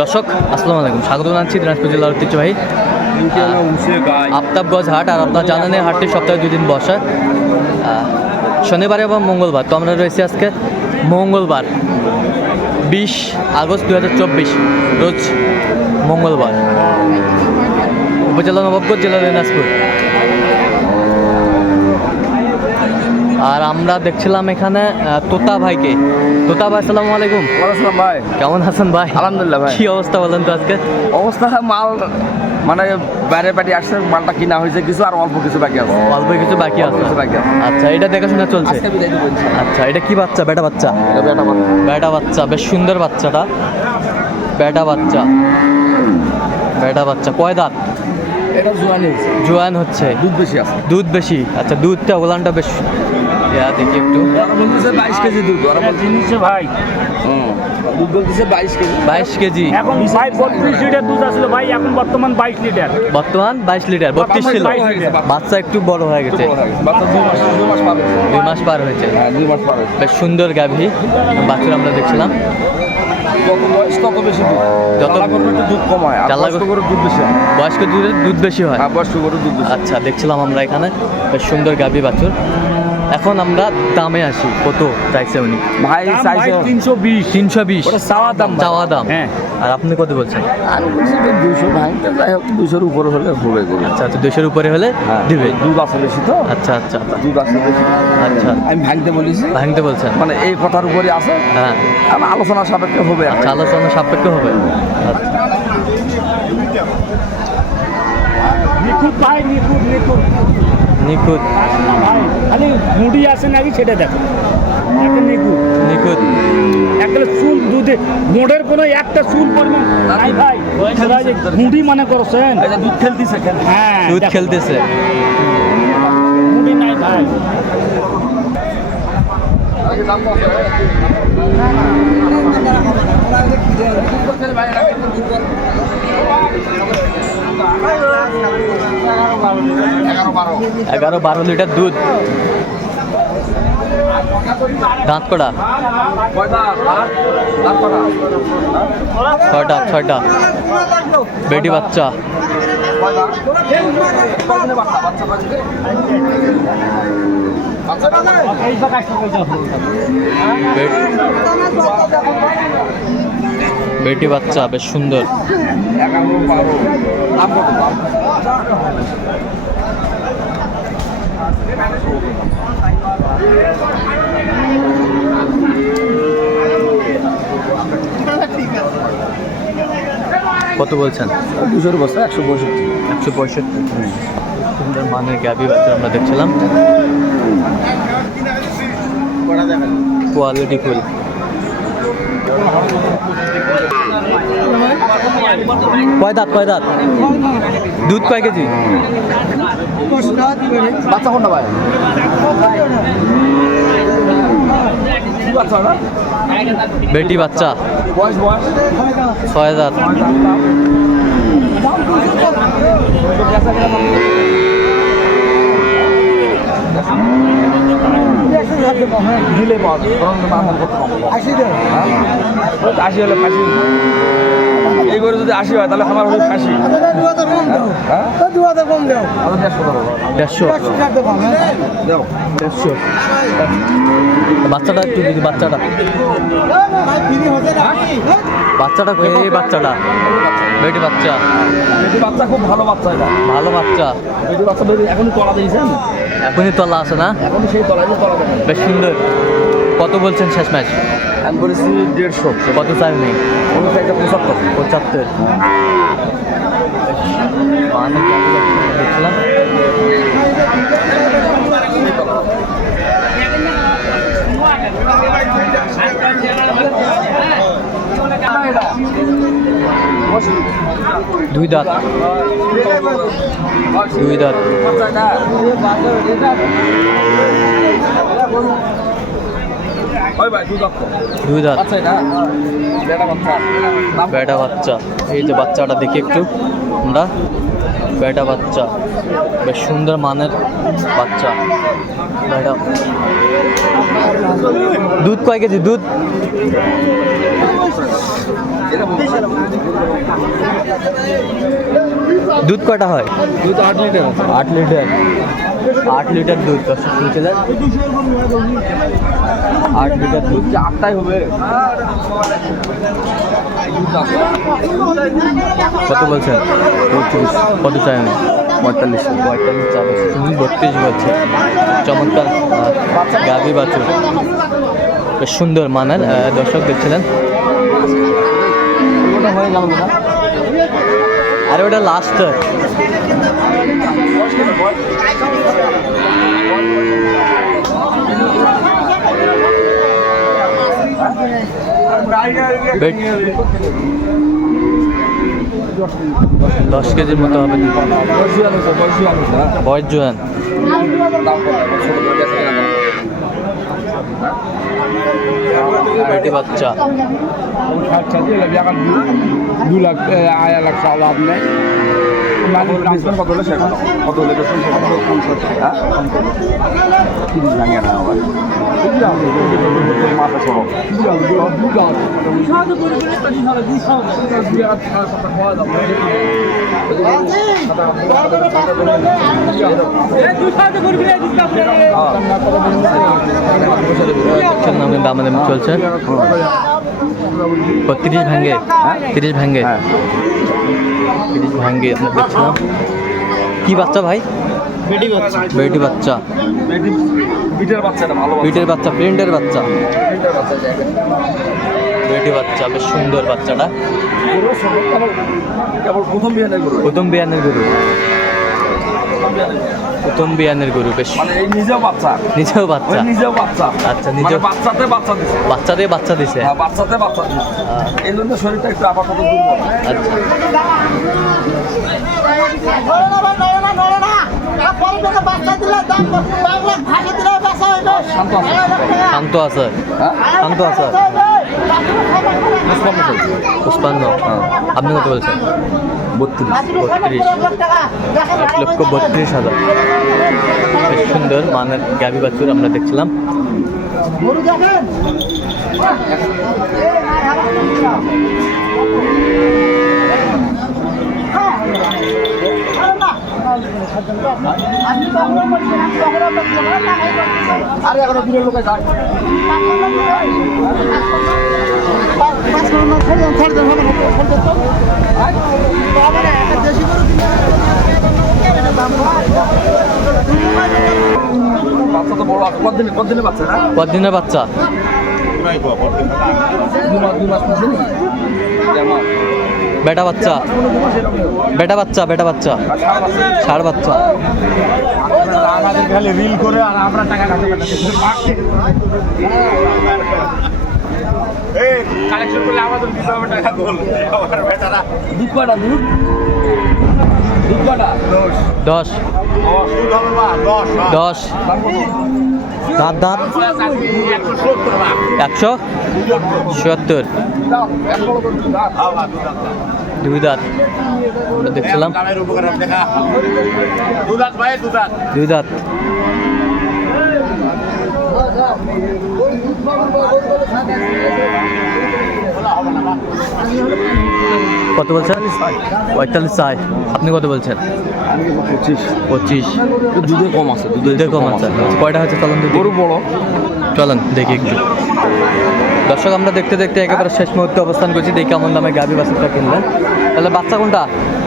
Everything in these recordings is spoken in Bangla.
দর্শক, আসসালামু আলাইকুম। স্বাগত জানাচ্ছি দিনাজপুর জেলার ঐতিহ্যবাহী আফতাবগঞ্জ হাট আর আপনার জানেন হাটটি সপ্তাহে দুদিন বসে। শনিবার এবং মঙ্গলবার। তো আমরা রয়েছি আজকে মঙ্গলবার, বিশ আগস্ট দু হাজার চব্বিশ, রোজ মঙ্গলবার। উপজেলা নবাবগঞ্জ জেলা দিনাজপুর। আর আমরা দেখছিলাম এখানে তোতা ভাইকে। তোতা ভাই আসসালামু আলাইকুম। ভাই। কেমন আছেন ভাই? আলহামদুলিল্লাহ ভাই। কি অবস্থা বলেন তো আজকে? অবস্থা মাল মানে বাইরে বাইরে আসছে মালটা কিনা হয়েছে কিছু আর অল্প কিছু বাকি আছে। অল্প কিছু বাকি আছে। কিছু বাকি আছে। আচ্ছা এটা দেখাশোনা চলছে? আচ্ছা এটা কি বাচ্চা? বেটা বাচ্চা। বেটা বাচ্চা বেশ সুন্দর বাচ্চাটা। বেটা বাচ্চা। বেটা বাচ্চা কয় দাঁত? এটা জোয়ানি হয়েছে। জোয়ান হচ্ছে। দুধ বেশি আছে। দুধ বেশি। আচ্ছা দুধটা ওলানটা বেশ ইয়া দেখি একটু ওরা বলতেছে বাইশ কেজি দুধ। ওরা বলছে জিনিসে ভাই। হুম, দুধ বলতেছে বাইশ কেজি। বাইশ কেজি। এখন ভাই বত্রিশ লিটার দুধ আসলে ভাই এখন বর্তমান বাইশ লিটার। বর্তমান বাইশ লিটার বত্রিশ ছিল বড় বাচ্চা একটু বড় হয়ে গেছে। বাচ্চা দুই মাস দুই মাস পাবে দুই মাস পার হয়েছে। হ্যাঁ দুই মাস পাবে বেশ সুন্দর গাভী। বাছুর আমরা দেখছিলাম। যত তত বেশি দুধ। যত- গরুর একটু দুধ কমায় আর বয়স্ক গরু- গরুর দুধ বেশি হয়। বয়স্ক দুধের দুধ বেশি হয়। হ্যাঁ বয়স্ক গরুর দুধ আচ্ছা দেখছিলাম আমরা এখানে। বেশ সুন্দর গাভী বাছুর। এখন আমরা দামে আসি। কত চাইছে উনি? ভাই চাইছে তিনশো বিশ। তিনশো বিশ। ওটা চাওয়া দাম ভাই। চাওয়া দাম। হ্যাঁ। আর আপনি কত বলছেন? আমি বলছি দুশো ভাঙতে যাই হোক দুশোর উপরে হলে হবে আচ্ছা আচ্ছা দুশোর উপরে হলে দিবে? দুধ আছে বেশি তো। আচ্ছা আচ্ছা দুধ আছে বেশি। আচ্ছা। আমি ভাঙতে বলেছি। ভাঙতে বলছেন? মানে এই কথার উপরে আছে। হ্যাঁ। আমি আলোচনা সাপেক্ষে হবে আচ্ছা আলোচনা সাপেক্ষ হবে। আচ্ছা নিখুঁত ভাই নিখুঁত নিখুঁত। নিখুঁত। ভাই খালি মুড়ি আসে নাকি সেটা দেখো। একটা নিখুঁত। নিখুঁত। একটা চুল দুধে মোড়ের কোনো একটা চুল পরিমাণ নাই ভাই। মুড়ি মানে করছেন? দুধ খেলতেছে হ্যাঁ দুধ খেলতেছে। মুড়ি নাই ভাই। এগারো বারো লিটার দুধ। দাঁত কটা? ছয়টা ছয়টা। বেটি বাচ্চা। বাচ্চা বেটি বাচ্চা বেশ সুন্দর। কত বলছেন? দুশোর বস্তা একশো পঁয়ষট্টি। একশো পঁয়ষট্টি। সুন্দর মানের গাভি বাচ্চা আমরা দেখছিলাম। Quality full. কয় দাঁত কয় দাঁত? দুধ কয় কেজি? বাচ্চা কোনটা ভাই? বেটি বাচ্চা। ছয় দাঁত। দিলে পাওয়া যায় হলে ফাঁসি এই যদি আশি হয় তাহলে আমার হলে ফাঁসি বাচ্চাটা একটু দিদি বাচ্চাটা। বাচ্চাটা এই বাচ্চাটা। বেটি বাচ্চা। বেটি বাচ্চা খুব ভালো বাচ্চা এটা। ভালো বাচ্চা। বেটি বাচ্চা এখনই তলা দিয়েছেন? এখনই তলা আছে না? এখনই সেই তলা তলা বেশ সুন্দর। কত বলছেন শেষ ম্যাচ আমি বলেছি দেড়শো। কত চাই নেই? অন্য সাইডটা পঁচাত্তর। পঁচাত্তর। দেখছিলাম দুই দাঁত। দুই দাঁত। দুই দাঁত। আচ্ছা, বেটা বাচ্চা। এই যে বাচ্চাটা দেখি একটু। আমরা বেটা বাচ্চা। বেশ সুন্দর মানের বাচ্চা। বেটা। দুধ কয় কেজি? দুধ? দুধ কটা হয়? দুধ আট লিটার। আট লিটার। আট লিটার দুধ দর্শক শুনতে যায় আট লিটার দুধ আটটাই হবে? কত বলছেন পঁয়ত্রিশ কত চাই আমি পঁয়তাল্লিশ। পঁয়তাল্লিশ চা বলছে শুনুন বত্রিশ বলছে চমৎকার। গাভি বাছুর। বেশ সুন্দর মানের দর্শক দেখছিলেন। হয়ে আরে ওটা লাস্ট দশ কেজির মতো হবে বয়সী জোয়ান। বেটি বাচ্চা। দু লাখ আড়াই লাখ চাওয়া লাভ নেই কত হলে বেচবেন কত হলে হলে বেচবেন শেষ হ্যাঁ? তিরিশ ভাঙে না মাথা দামাদামি চলছে। ভাঙ্গে তিরিশ ভাঙ্গে। ভাঙ্গে আমরা দেখছিলাম কি বাচ্চা ভাই? বেটি বাচ্চা। বাচ্চাটা ভালো বিটের বাচ্চা প্রিন্টের বাচ্চা। বাচ্চা বেটি বাচ্চা বেশ সুন্দর বাচ্চাটা। কেবল কেবল প্রথম বিয়ানের গরু। প্রথম বিয়ানের গরু। প্রথম বিয়ানের গরু বেশ। মানে এই নিজেও বাচ্চা। নিজেও বাচ্চা? নিজেও বাচ্চা। আচ্ছা, মানে নিজেও- বাচ্চাতে বাচ্চা দিছে। বাচ্চাতে বাচ্চা দিছে? হ্যাঁ বাচ্চাতে বাচ্চা দিছে। এই জন্য শরীরটা একটু আপাতত দুর্বল। আচ্ছা। শান্ত আছে। হ্যাঁ? শান্ত আছে। পুষ্পান্ন আপনি কত বলছেন? বত্রিশ। বত্রিশ। এক লক্ষ বত্রিশ হাজার। বেশ সুন্দর মানের গাভি বাছুর আমরা দেখছিলাম। আরে এখন দূরের লোকে যায় বাচ্চা বাচ্চা কদিনের বাচ্চা দুই মাস দুই মাস বেটা বাচ্চা। বেটা বাচ্চা বেটা বাচ্চা। সারা বাচ্চা। ষাড় বাচ্চা আমাদের খালি রিল করে আর আমরা টাকা কালেকশন করলে আমাদের দিতে হবে টাকা। গোল আমার বেটারা। দুধ কয়টা দুধ? দুধ কয়টা? দশ। দশ। দাঁত দাঁত। একশো? সত্তর। দুই দাঁত। আমরা দেখছিলাম। দুই দাঁত। কত বলছেন? পঁয়তাল্লিশ চাই আপনি কত বলছেন? পঁচিশ। পঁচিশ। দুধে কম আছে দুধে কম আছে। কয়টা হচ্ছে চলন গরু বড়। চলেন দেখি একটু। দর্শক আমরা দেখতে দেখতে একেবারে শেষ মুহূর্তে অবস্থান করছি। দেখি কেমন দামে গাভি বাছুরটা কিনলেন। তাহলে বাচ্চা কোনটা?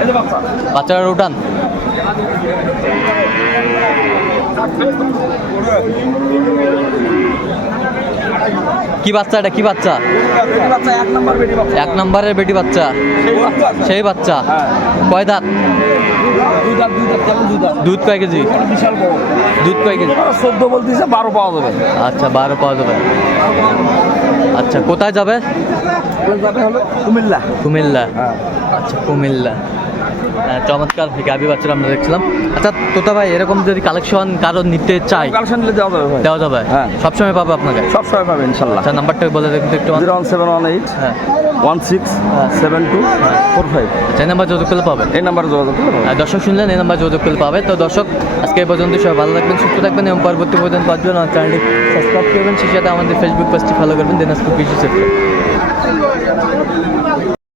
এই যে বাচ্চা বাচ্চাটা উঠান। কি বাচ্চা এটা? কি বাচ্চা? এক নম্বরের বেটি বাচ্চা। সেই বাচ্চা? কয় দাঁত? দুধ কয় কেজি? দুধ কয় কেজি? চোদ্দ বলতেছে বারো পাওয়া যাবে আচ্ছা বারো পাওয়া যাবে। আচ্ছা কোথায় যাবে? যাবে হলো কুমিল্লা। কুমিল্লা। হ্যাঁ। আচ্ছা কুমিল্লা। চমৎকার গাভি বাচ্চারা আমরা দেখছিলাম। আচ্ছা তোতা ভাই এরকম যদি কালেকশন কারও নিতে চাই কালেকশন নিলে দেওয়া যাবে দেওয়া যাবে? হ্যাঁ। সবসময় পাবে আপনাকে? সব সময় পাবে ইনশাল্লাহ। আচ্ছা নাম্বারটা বলে দেখুন একটু। Zero one seven one eight হ্যাঁ। One six seven two four five. আচ্ছা এই নাম্বার যোগাযোগ করলে পাবে? এই নাম্বারে যোগাযোগ করলে দর্শক শুনলেন এই নাম্বার যোগাযোগ করলে পাবে। তো দর্শক আজকে এই পর্যন্ত সবাই ভালো থাকবেন সুস্থ থাকবেন এবং পরবর্তী পর্যন্ত পাঁচজন আমার চ্যানেলটি সাবস্ক্রাইব করবেন। সেই সাথে আমাদের ফেসবুক পেজটি ফলো করবেন দিনাজপুর কৃষি সেক্টর